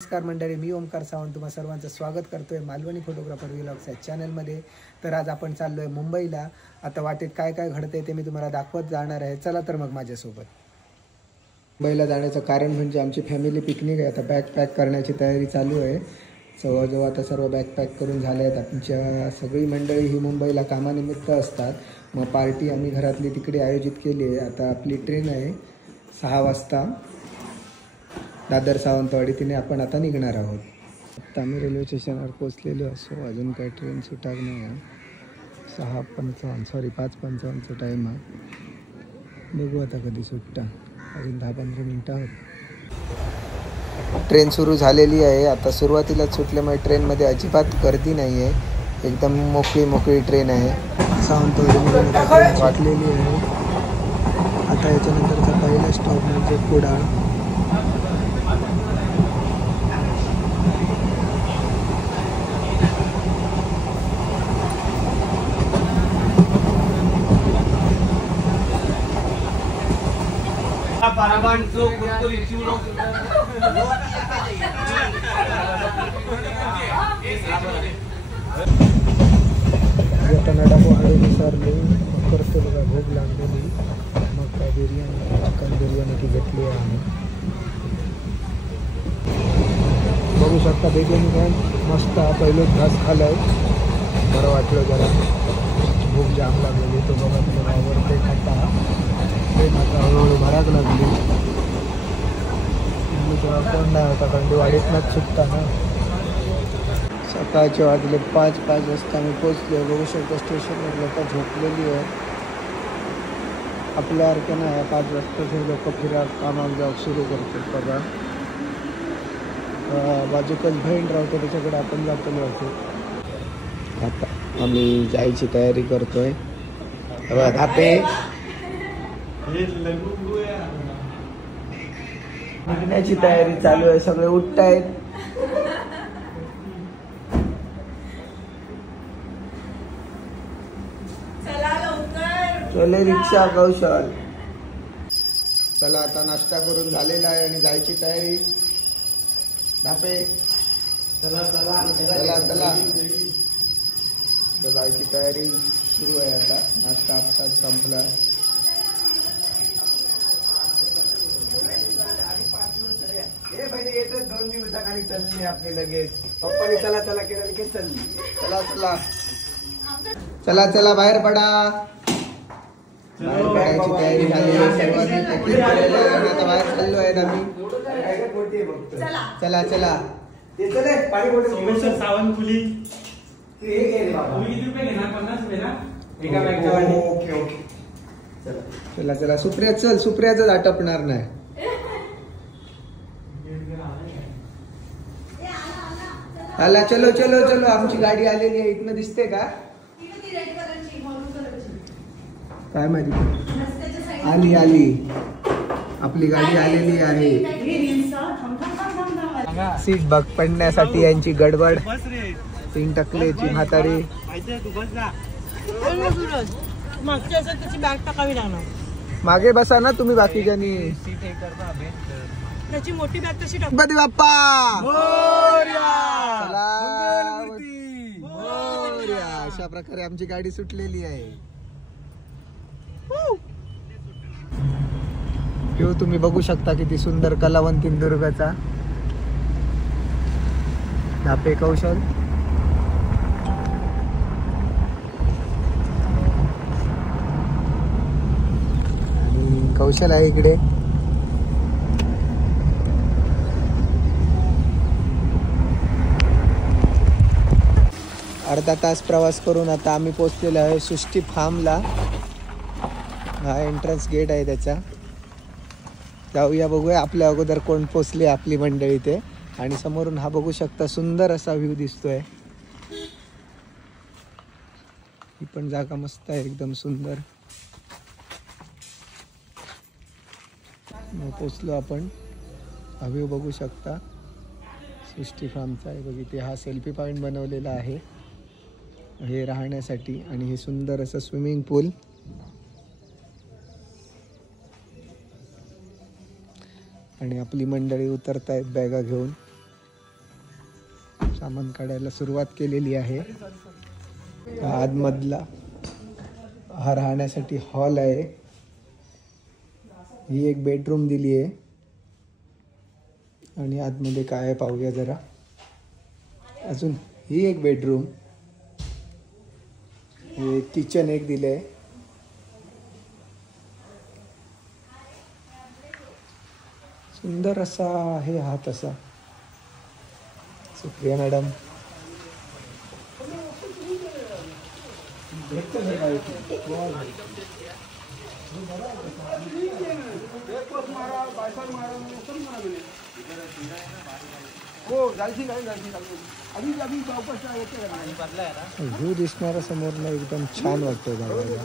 नमस्कार मंडळी, मी ओमकार सावंत तुम्हा सर्वांचं स्वागत करतोय मालवणी फोटोग्राफर व्लॉग्स या चॅनलमध्ये. तर आज आपण चाललोय मुंबईला. आता वाटेत काय काय घडतंय ते मी तुम्हाला दाखवत जाणार आहे. चला तर मग माझ्यासोबत. मुंबईला जाण्याचं कारण म्हणजे आमची फॅमिली पिकनिक आहे. आता बॅग पॅक करण्याची तयारी चालू आहे. जवळजवळ आता सर्व बॅग पॅक करून झाले आहेत. आमच्या सगळी मंडळी ही मुंबईला कामानिमित्त असतात. मग पार्टी आम्ही घरातली तिकडे आयोजित केली आहे. आता आपली ट्रेन आहे 6 वाजता दादर सावंतवाडी. तिने आपण आता निघणार आहोत. आता आम्ही रेल्वे स्टेशनवर पोचलेलो असो. अजून काही ट्रेन सुटाक नाही आहे. 5:55 टाईम आहे. बघू आता कधी सुटता. अजून 10-15 मिनटं आहोत. ट्रेन सुरू झालेली आहे. आता सुरुवातीलाच सुटल्यामुळे ट्रेनमध्ये अजिबात गर्दी नाही आहे. एकदम मोकळी ट्रेन आहे. सावंतवाडीमध्ये ट्रेन वाटलेली आहे. आता याच्यानंतरचा पहिला स्टॉप म्हणजे कुडाळ. नडाबो हळूनुसार करतो बघा. भूक लागलेली. मग काय बिर्याणी, चिकन बिर्याणी ती घेतली आहे आम्ही. बघू शकता बिर्याणी पण मस्त. पहिलेच घास खाल्लाय, बरं वाटलं जरा. भूक जाम लागलेली. तो बघा तुला ते खाता आता हळूहळू भराक लागली. तेव्हा कोण नाही होता, कारण वाडीतनंच सुटता ना. सकाळचे वाजले 5 वाजता आम्ही पोचलो. बघू शकतो स्टेशनवर लोक झोपलेली आहे. आपल्यासारखं नाही. 5 वाजताचे लोक कामाला जाऊ सुरू करतात बघा. बाजूकच बहीण राहतो, त्याच्याकडे आपण जातो होतो. आता आम्ही जायची तयारी करतोय. धापे निघण्याची तयारी चालू आहे. सगळे उठतायत. चले रिक्षा कौशल. चला आता नाश्ता करून झालेला आहे आणि जायची तयारी. धापे चला जायची तयारी सुरू आहे. आता नाश्ता आत्ताच संपला. येतच 2 दिवसाखाली चालली आपली लगेच. पप्पाने चला केलं लगेच चालली. चला बाहेर पडा. बाहेर पडायची तयारी झाली आहे. आता बाहेर चाललो आहे ना मी. चला चला सुप्रियाच आटपणार नाही. आला चलो आमची गाडी आलेली आहे. इथनं दिसते का काय माहिती. आली आपली गाडी आलेली आहे. सीट बघ पडण्यासाठी यांची गडबड. 3 टकलेची म्हातारी. मागे बसा ना तुम्ही बाकीच्यांनी. त्याची मोठी बॅग तशी गणपती बाप्पा अशा प्रकारे आमची गाडी सुटलेली आहे. तुम्ही बघू शकता किती सुंदर कलावंत सिंधुदुर्गाचा. धापे कौशल. आणि कौशल आहे इकडे. अर्धा तास प्रवास करून आता आम्ही पोहोचलेलो आहे सृष्टी फार्मला. हा एंट्रन्स गेट आहे त्याचा. जाऊया बघूया आपल्या अगोदर कोण पोचले आपली मंडळी ते. आणि समोरून हा बघू शकता सुंदर असा व्ह्यू दिसतोय. ही पण जागा मस्त आहे, एकदम सुंदर. पोचलो आपण. हा व्ह्यू बघू शकता सृष्टी फार्मचा आहे. बघितले हा सेल्फी पॉइंट बनवलेला आहे हे राहण्यासाठी. आणि हे सुंदर असं स्विमिंग पूल. आणि आपली मंडळी उतरतायत बॅगा घेऊन. सामान काढायला सुरुवात केलेली आहे. आतमधला हा राहण्यासाठी हॉल आहे. ही एक बेडरूम दिली आहे आणि आतमध्ये काय आहे पाहूया जरा. अजून ही एक बेडरूम, हे किचन एक दिले आहे. सुंदर असा आहे हा तसा. सुप्रिया मॅडम व्ह्यू दिसणारा समोरनं एकदम छान वाटतोय बघायला.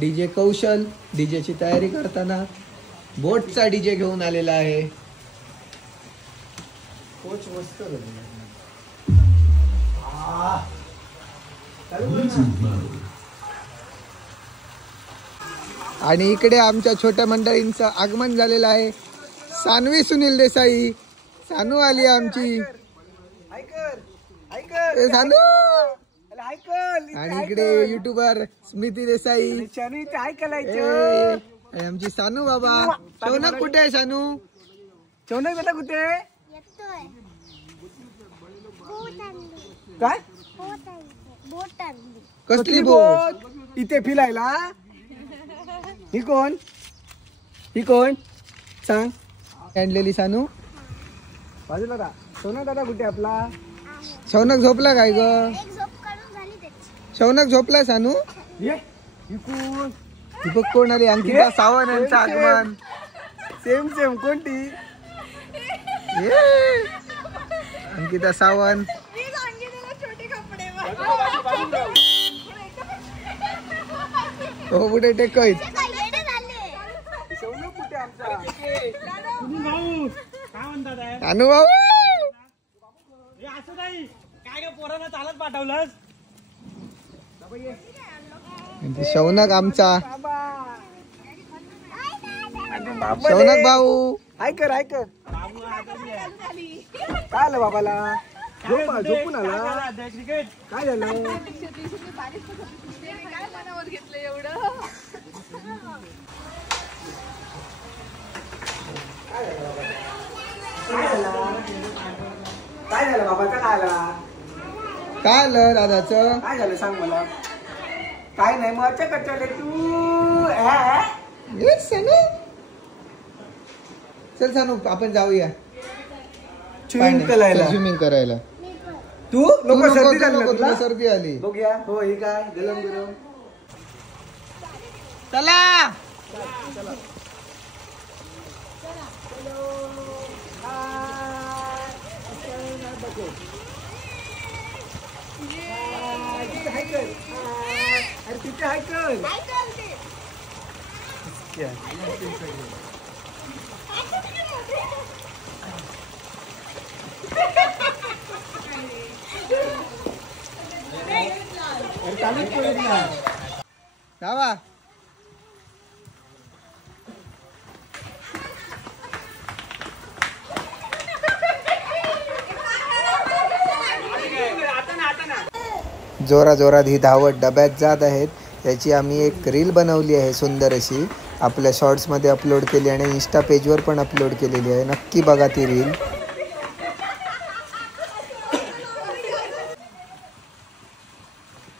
डीजे कौशल डीजेची तयारी करताना बोटचा डीजे घेऊन आलेला आहे. कोच मस्त आणि इकडे आमच्या छोट्या मंडळींचं आगमन झालेलं आहे. सानवी सुनील देसाई, सानू आली आमची. सानू आणि इकडे युट्यूबर स्मिती देसाई आणि आमची सानू बाबा. शौनक कुठे आहे? सानू शौनक दादा कुठे? काय कसली बोट? इथे फिरायला. ही कोण? ही कोण सांग? आणलेली सानू बाजूला का? शौनक दादा कुठे आपला? शौनक झोपला काय ग? शौनक झोपला सानू? दीपक कोण आली? अंकिता सावंत यांचं आगमन. सेम सेम कोणती? अंकिता सावंत. हो कुठे टेकय? सानू भाऊ चालत पाठवलं. शौनक आमचा. शौनक भाऊ ऐकर ऐकर काय आलं बाबाला? झोपून आला काय झालं? काय झालं बाबाचा? काय आला? काय आलं दादाचं? काय झालं सांग मला. काय नाही मग कचले तू. चल सानू आपण जाऊया स्विमिंग करायला. तू नको सर्दी आली. बघूया. हो हे काय गरम गरम. चला तिथे हाय कर. जावा जोरा जोरात ही धावत डब्यात जात आहेत. याची आम्ही एक रील बनवली आहे सुंदर अशी. आपल्या शॉर्ट्समध्ये अपलोड केली आणि इंस्टा पेजवर पण अपलोड केलेली आहे. नक्की बघा ती रील.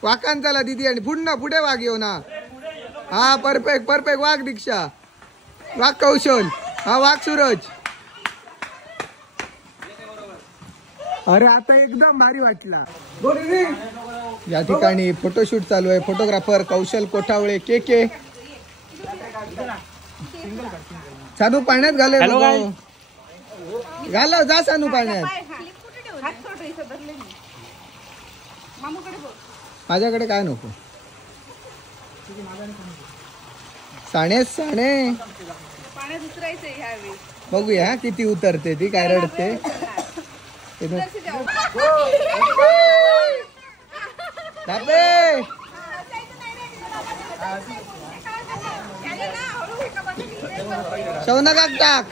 वाकान चला दीदी आणि पुढे वाघ येऊ ना. हा परफेक्ट परफेक्ट. वाघ दीक्षा, वाघ कौशल, हा वाघ सूरज. अरे आता एकदम भारी वाटला. या ठिकाणी फोटोशूट चालू आहे. फोटोग्राफर कौशल कोठावळे के. सानू पाण्यात घाले. घालव जा सानू पाण्यात. माझ्याकडे काय नको. साणे बघूया किती उतरते ती. काय रडते. शौनक टाक.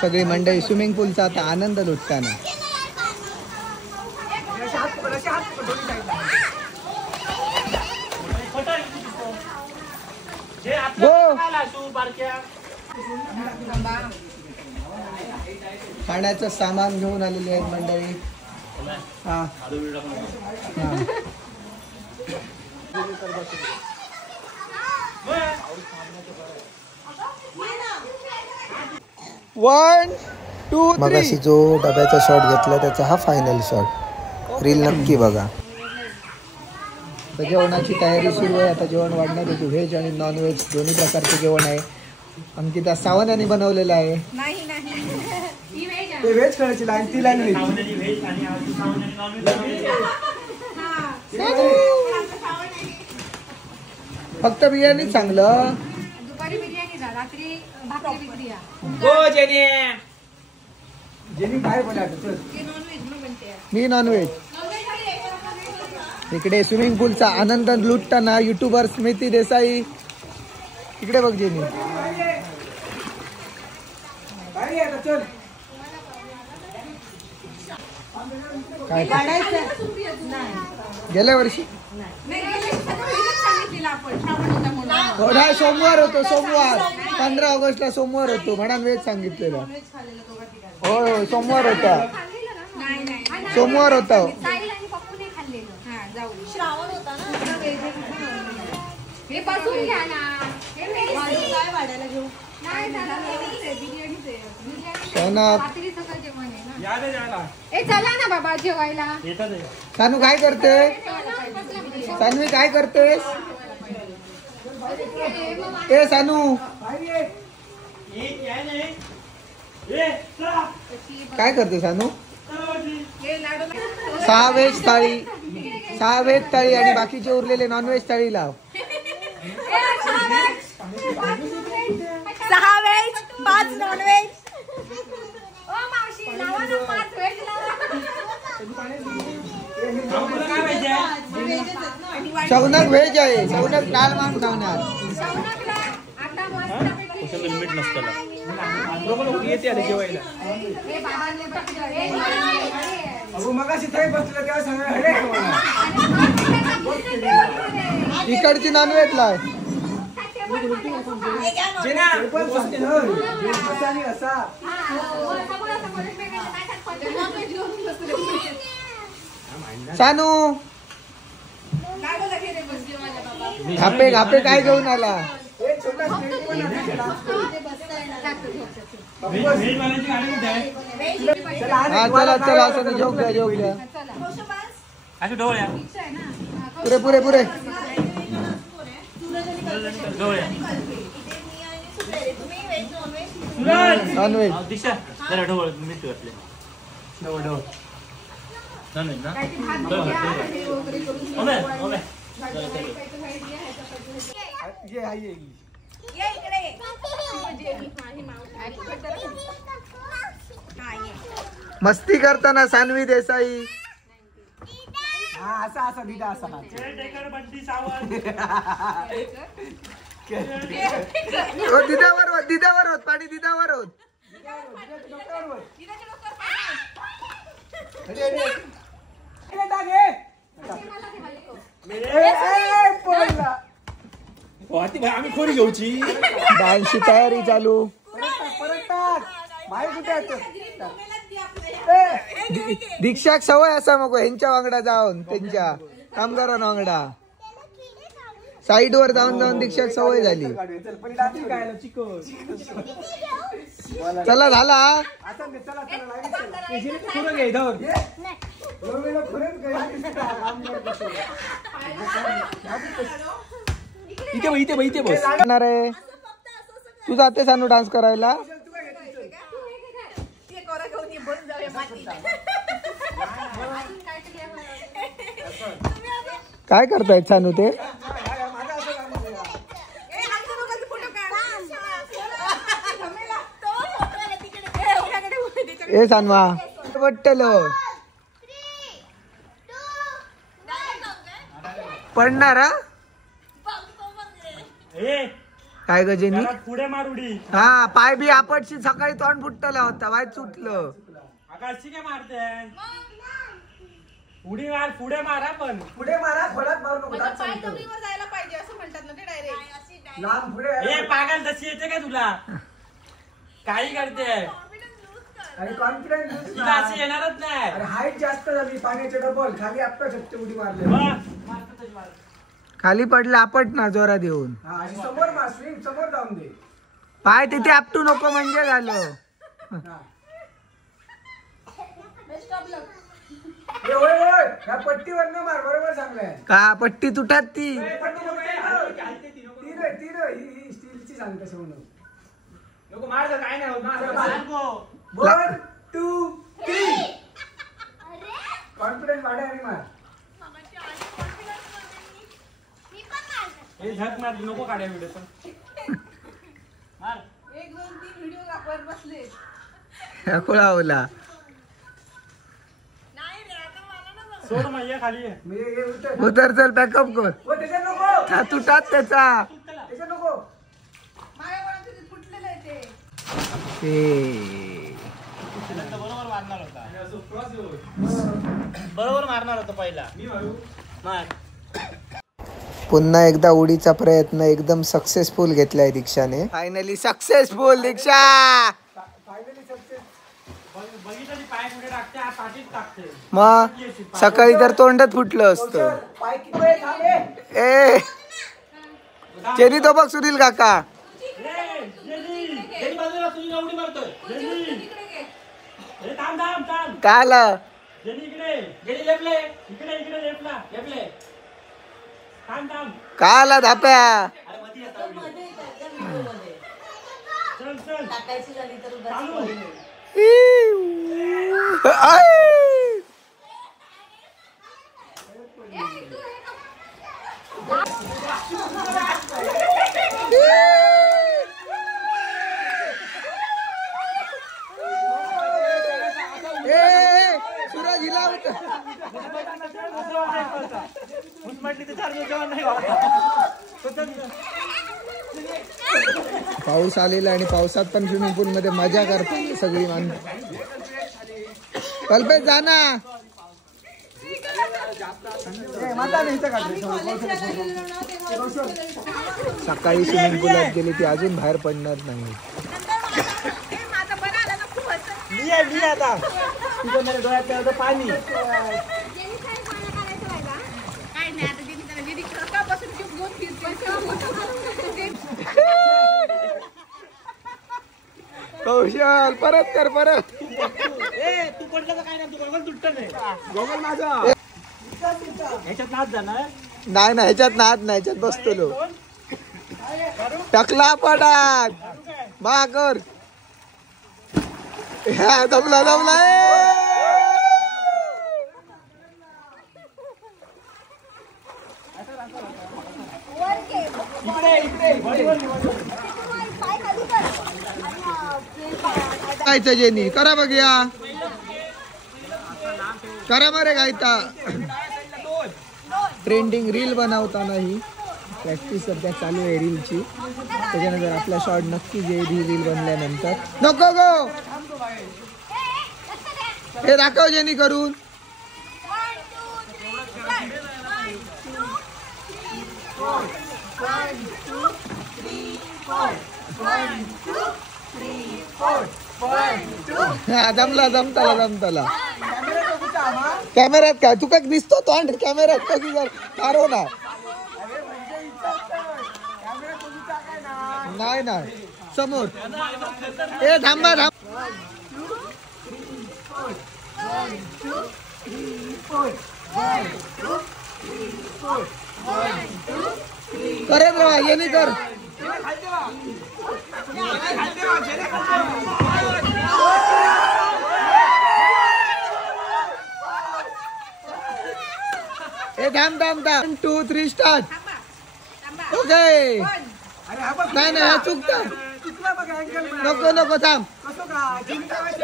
सगळी मंडळी स्विमिंग पूलचा आता आनंद लुटताना. खाण्याचं सामान घेऊन आलेले आहेत मंडळी. हा 1 2 3. मगाशी जो डब्याचा शॉट घेतला त्याचा हा फायनल शॉट. रील नक्की बघा. जेवणाची तयारी सुरू आहे. आता जेवण वाढणार होती. व्हेज आणि नॉन व्हेज दोन्ही प्रकारचे जेवण आहे. अंकिता सावंत यांनी बनवलेलं आहे. ते व्हेज करायची लाईन ती लाईन फक्त बिर्याणी चांगलं. दुपारी बिर्याणी जा, रात्री भाकरी बिर्या. हो जेनी काय बनवतो? मी नॉनव्हेज. इकडे स्विमिंग पूलचा आनंद लुटताना युट्यूबर स्मृती देसाई. इकडे बघ जेनी. काय गेल्या वर्षी नाही सोमवार होतो. सोमवार 15 ऑगस्टला सोमवार होतो म्हणून वेज सांगितलेलं. होय सोमवार होता. सोमवार होता. चला ना बाबा जेवायला. सानू काय करते? सानवी काय करतेस? ए सानू काय करते सानू? 6 व्हेज थाळी, 6 व्हेज थाळी आणि बाकीचे उरलेले नॉनव्हेज थाळी लाव. 6 व्हेज 5 नॉनव्हेज. शौनक व्हेज आहे. शौनक डाळ मान खावणार. इकडची नॉनव्हेज लाय. सानू घापे घापे काय घेऊन आला? हा चला चला असं जोक द्या जोक द्या. पुरे पुरे पुरे नॉनव्हेज. मस्ती करताना सानवी देसाई. असा असा दिदा असा दिदावर होत दिदावर होत पाणी दिदावर होत. आम्ही खोरी घेऊची. डान्सची तयारी चालू. दीक्षाक सवय असा मग ह्यांच्या वांगडा जाऊन त्यांच्या कामगारांना वांगडा साईड वर जाऊन जाऊन दीक्षाक सवय झाली. चला झाला. इथे बस. तू जाते सानू डान्स करायला? काय करतायत सानू ते? ए सानवा पट्टल पडणार. काय ग जेनी पुढे मार उडी. हा पाय बी आपटशी सकाळी तोंड फुटलं होता वाय सुटलं. आकाशी काय मारते उडी मार पुढे मारा पण पुढे मारा खोलात मारू नको दात पाय सांगतो. जमिनीवर जायला पाहिजे असं म्हणतात ना ते डायरेक्ट. लांब पुढे ए पागल तशी येते का तुला काही करते आणि कॉन्फिडन्स तुला अशी येणारच नाही. अरे हाईट जास्त झाली पाण्याचे डबल खाली आपटा शकते उडी मारले. खाली पडले आपट ना जोरात येऊन. हा आणि समोर मार स्विंग समोर जाऊन दे. पाय तिथे आपटू नको म्हणजे झालं. ए होय होय ह्या पट्टीवर न मार बरोबर सांगलाय का पट्टी तुटत ती तीन ही स्टीलची सांग कसं म्हणून नको मार काय नाही होत ना. 1 2 3 कॉन्फिडन्स वाढे आणि मार. हे झक मार नको काढ्या व्हिडिओ पण मार. 1 2 3 व्हिडिओ दाखवत बसले. खुळावला सोड मग ये खाली ये. उतर चल बॅकअप कर. तुटात त्याचा माझ्या वळात फुटलेलं आहे ते. बरोबर मारणार होता पहिला मार. पुन्हा एकदा उडीचा प्रयत्न एकदम सक्सेसफुल घेतलाय दीक्षाने. फायनली सक्सेसफुल दीक्षा. मग सकाळी तर तोंडात फुटलं असतं. ए जेनी तो बघ सुनील काका. काय आलं काय आला धाप्या. सूरज हिला होता. पाऊस आलेला आणि पावसात पण स्विमिंग पूल मध्ये मजा करतात सगळी माणसं. कल्पेश जा ना. सकाळी स्विमिंग पूलात गेली ती अजून बाहेर पडणार नाही. पाणी कौशल परत कर परत. तू पडलं तर काय नाही. तू गोगल तुटत नाही. गोगल माझा ह्याच्यात नाच जाणार नाही ना ह्याच्यात नाद नाही ह्याच्यात बसतो लो. टकला पडात मा कर. जमला जमला. गायचं जेनी करा बघूया. करा बरे गायता. ट्रेंडिंग रील बनवताना ही प्रॅक्टिस सध्या चालू आहे रीलची. त्याच्यानंतर आपला शॉर्ट नक्कीच येईल ही रील बनल्यानंतर. नको गो हे दाखव जेनी करून. जमला जमताला जमताला. कॅमेऱ्यात काय तुका दिसतो तोंड कॅमेऱ्यात कधी जर मारो ना. नाही नाही समोर. ए थांबा थांब. करत राहा येणे कर. ए थांब थांब थांब. 1 2 3 स्टार्ट. ओके नाही नाही चुकता. नको नको थांब.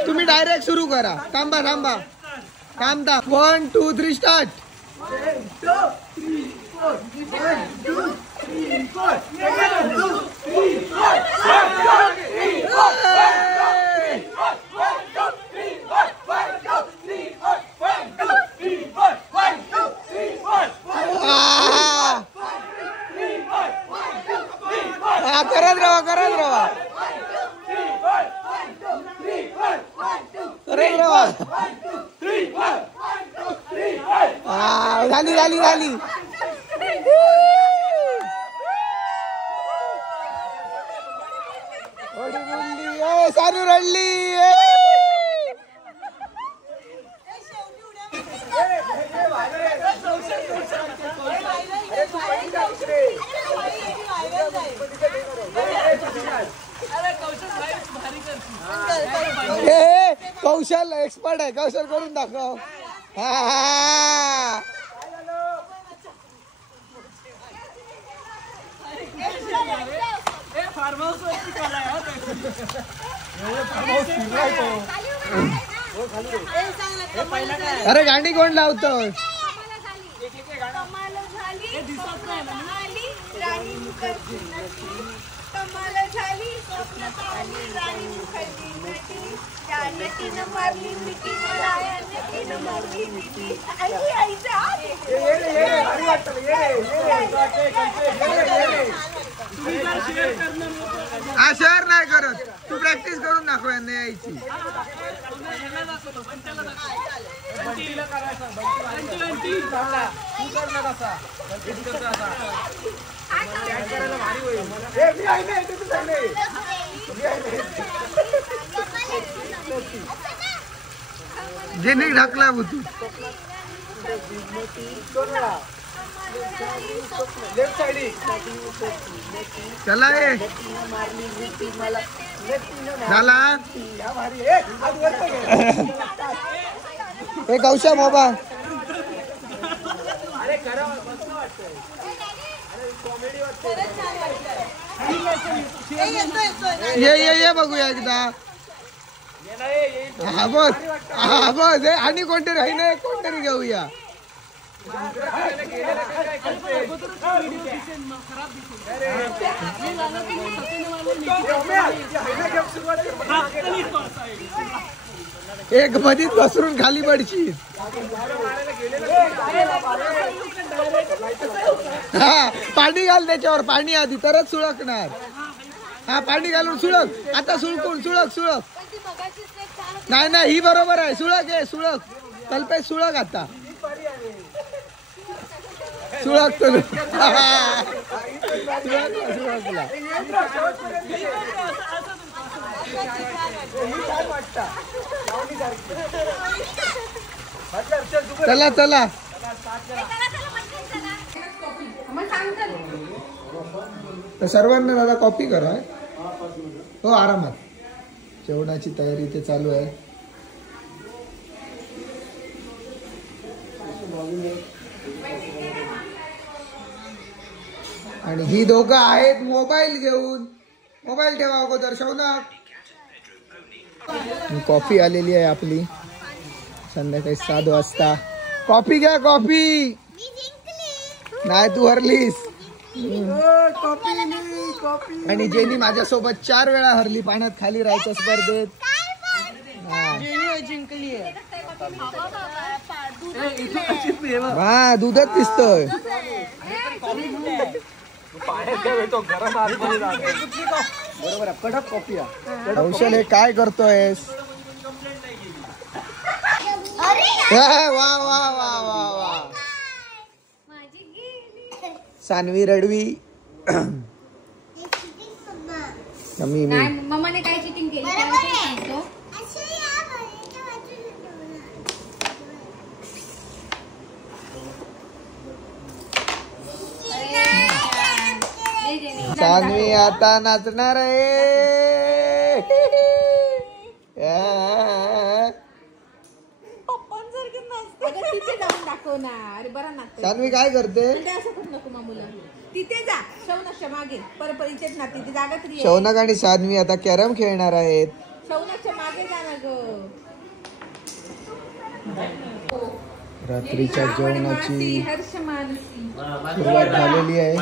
तुम्ही डायरेक्ट सुरू करा. थांबा थांबा थांब थांब. 1 2 3 स्टार्ट. करत राहा करत राहा करत राहा. झाली झाली झाली. सारू रडली. कौशल एक्सपर्ट आहे. कौशल करून दाखव. अरे गाणी कोण लावतो. हा शेअर नाही करत. तू प्रॅक्टिस करून दाखव यांना यायची. जेने ढकला तू. चला ये झाला. हे कौशा बाबा ये बघूया एकदा. हा बस हा बस. आणि कोणतरी आहे ना कोणतरी घेऊया. एक मधीच घसरून खाली पडशील. हा पाणी घाल त्याच्यावर. पाणी आधी तरच सुळकणार. हा पाणी घालून सुळक. आता सुळकून सुळक सुळक. नाही नाही ही बरोबर आहे. सुळक आहे सुळक. कल्पेश सुळक. आता सुळक तुला सुळकला. चला चला. तर सर्वांना दादा कॉपी करा. हो आरामात. जेवणाची तयारी इथे चालू आहे. आणि ही दोघं आहेत मोबाईल घेऊन. मोबाईल ठेवा अगोदर. शौनक कॉफी आलेली आहे आपली. संध्याकाळी 7 वाजता. कॉफी घ्या कॉफी. नाही तू हरलीस. आणि जेनी माझ्यासोबत 4 वेळा हरली पाण्यात खाली राहायच्या स्पर्धेत. हा दूधच दिसतोय. कडक कॉफी. कौशल हे काय करतोयस. वा वा वा वा वा. सानवी रडवी. मम्माने काय चिटिंग केली सांगतो. सानवी आता नाचणार आहे. सानवी काय करते. तिथे जा. शौनकच्या मागे परपरीचेच ना. तिथे जागा तरी. शौनक आणि सानवी आता कॅरम खेळणार आहेत. शौनकच्या मागे जा ना ग. रात्रीच्या जेवणाची सुरुवात झालेली आहे.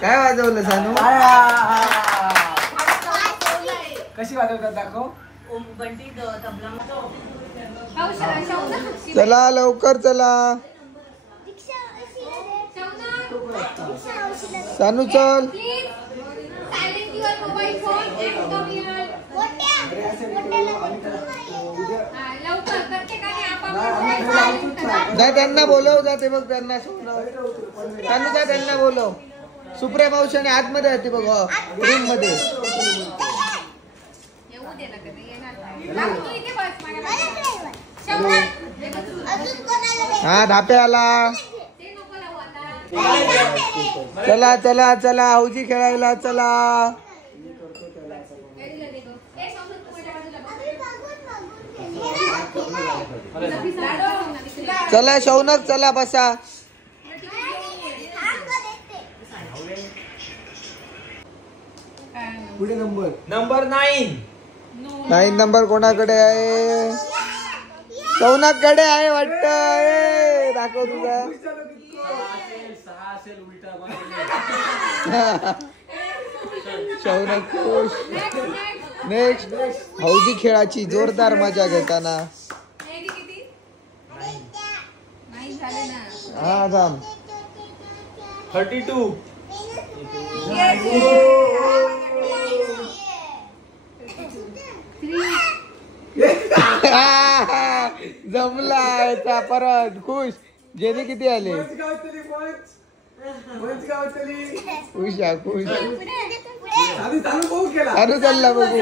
काय वाजवलं सानू? कशी वाजवतात दाखव. चला लवकर चला सानू चल. जा त्यांना बोलव जाते बघ त्यांना सानू जा त्यांना बोलव. सुप्रिया मावशी आतमध्ये येते बघ रूम मध्ये. हा धापे आला. चला चला चला हौजी खेळायला चला. चला शौनक चला बसा. पुढे नंबर 9. 9 नंबर कोणाकडे आहे? शौनक कडे आहे वाटत. दाखव तुझा. शौनक खुश. नेक्स्ट हौजी खेळाची जोरदार मजा घेताना. हा थांब. 32. जमला याचा परत खुश. जेने किती आले? खुश खुश. अरे चालला बघू.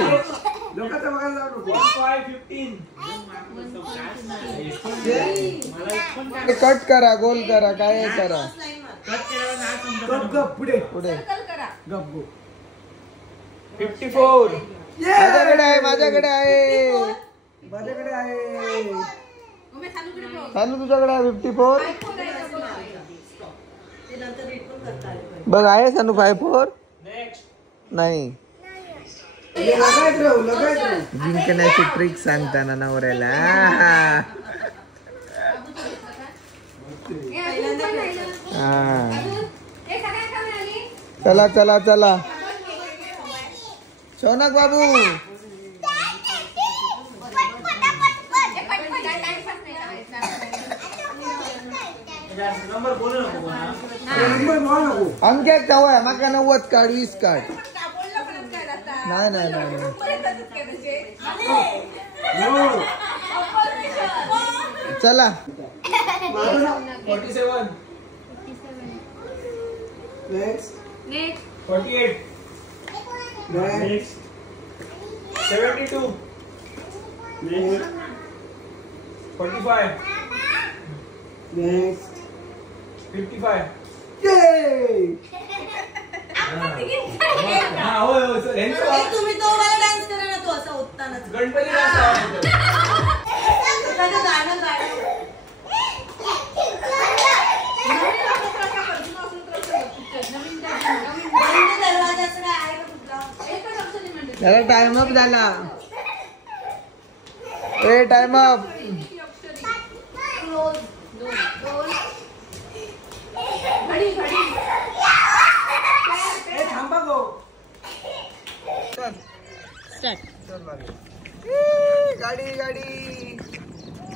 कट करा गोल करा काय करा. पुढे पुढे 54. माझ्याकडे आहे माझ्याकडे आहे माझ्याकडे आहे. सानू तुझ्याकडे आहे 54. बघ आहे सानू 54. नाही जिंकण्याची ट्रिक सांगताना नवऱ्याला. चला चला चला शौनक बाबू. अंकेत कवय माका 90 काढ 20 काढ. नाही नाही नाही चला. 47. Next. 48. Next. 72. 45. Next. 55. तुम्ही तो मला डान्स करा ना. तो असा उत्ताना गणपती गाणं गाणं. त्याला टाइम अप झाला. ए टाइम अप. गाडी गाडी.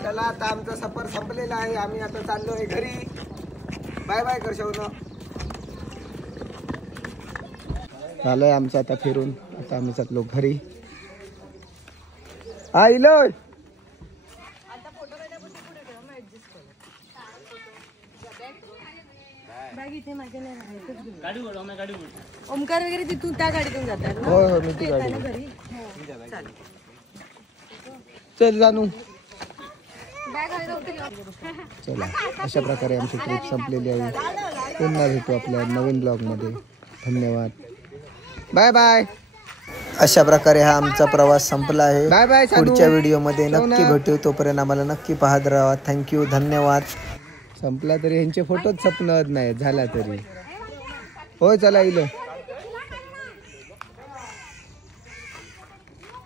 चला आता आमचा सफर संपलेला आहे. आम्ही आता चाललोय घरी. बाय बाय कर शौनक. झालंय आमचं आता फिरून. आता आम्ही चाललो घरी. हा इलो ओमकार वगैरे तिथून त्या गाडीतून जातात ना? होय होय मी ती गाडी घरी चल जानू. बॅग हवी नव्हती. चला अशा प्रकारे आमची ट्रिप संपलेली आहे. पुन्हा भेटू आपल्या नवीन ब्लॉगमध्ये. धन्यवाद. Bye bye. अशा प्रकारे हा आमचा प्रवास संपला आहे. Bye bye. पुढच्या व्हिडिओमध्ये नक्की भेटू. तोपर्यंत आम्हाला नक्की पाहत राहा. थँक्यू. धन्यवाद. संपला तरी ह्यांचे फोटोच संपणार नाही झाला तरी. होय चला इलो.